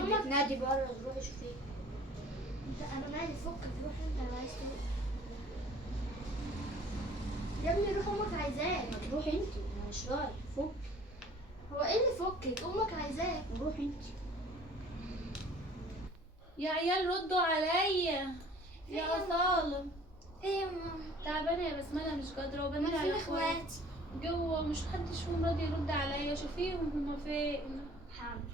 امك بتنادي بره، روحي شوفيه. انا مالي، فكك روح انت لو عايز تروح. يا ابني روح، امك عايزاك. روحي انت، انا مش رايح. فك. هو ايه اللي فكك؟ امك عايزاك. روحي انت. يا عيال ردوا عليا يا أصالة. ايه يا ماما؟ تعبانة يا بسملة، مش قادرة، وبنادي فين على اخواتي اخواتي؟ جوه، مش حدش فيهم راضي يرد عليا. شوفيهم هما فين. حاضر.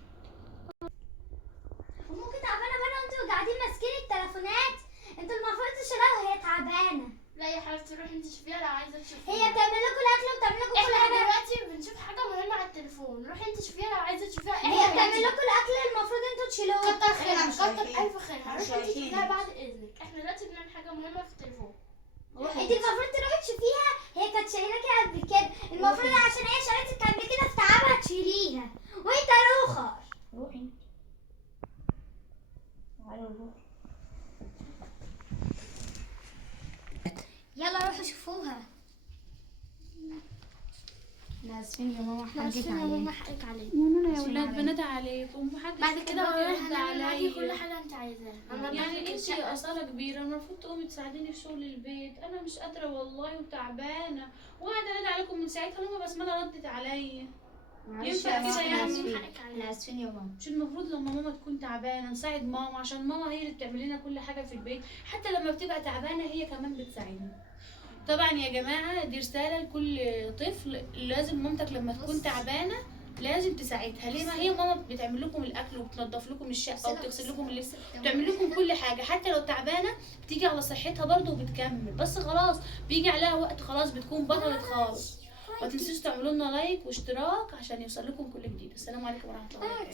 وممكن تعبانه بره وانتوا قاعدين ماسكين التليفونات؟ انتوا المفروض تشيلوها وهي تعبانه. لا يا حبيبتي روحي انت شوفيها لو عايزه تشوفيها. هي بتعمل لكم الاكل وبتعمل لكم كل احنا حاجه. دلوقتي بنشوف حاجه مهمه على التليفون، روحي انت شوفيها لو عايزه تشوفيها. هي بتعمل لكم الاكل، المفروض انتوا تشيلوه. كتر خيرها، مش كتر رايحين. الف خيرها، مش روحي انت رايحين. شوفيها بعد اذنك. احنا دلوقتي بنعمل حاجه مهمه في التليفون. انت المفروض تروحي تشوفيها، هي كانت شايلاكي قبل كده، المفروض عشان هي شالتك قبل كده في تعبها تشيليها. وانت روخر. روحي انت. تعالي روحي. يلا روحوا شوفوها. احنا اسفين يا ماما، احنا حقك اسفين يا ماما، عليك. حقك عليك. يا عشان ولاد عليا. بنادى عليكم ومحدش بعد كده راضي والله يرد هنعمل معاكي كل عليا. حاجه انت عايزاها. انا يعني انت يا أصالة كبيرة، المفروض تقومي تساعديني في شغل البيت. أنا مش قادرة والله وتعبانة، وقاعدة أنادي عليكم من ساعتها لما بسملة ردت عليا. معلش ينفع يا ماما، كده احنا يعني؟ اسفين. حقك عليا. احنا اسفين يا ماما. مش المفروض لما ماما تكون تعبانة نساعد ماما؟ عشان ماما هي اللي بتعمل لنا كل حاجة في البيت، حتى لما بتبقى تعبانة هي كمان بتساعدنا. طبعا يا جماعة دي رسالة لكل طفل، لازم مامتك لما تكون تعبانة لازم تساعدها. ليه؟ ما هي ماما بتعمل لكم الاكل وبتنظف لكم الشقة وبتغسل لكم اللبس، بتعمل لكم كل حاجة. حتى لو تعبانة بتيجي على صحتها برضه وبتكمل، بس خلاص بيجي عليها وقت خلاص بتكون بطلت خالص. ما تنسوش تعملوا لنا لايك واشتراك عشان يوصل لكم كل جديد. السلام عليكم ورحمة الله وبركاته.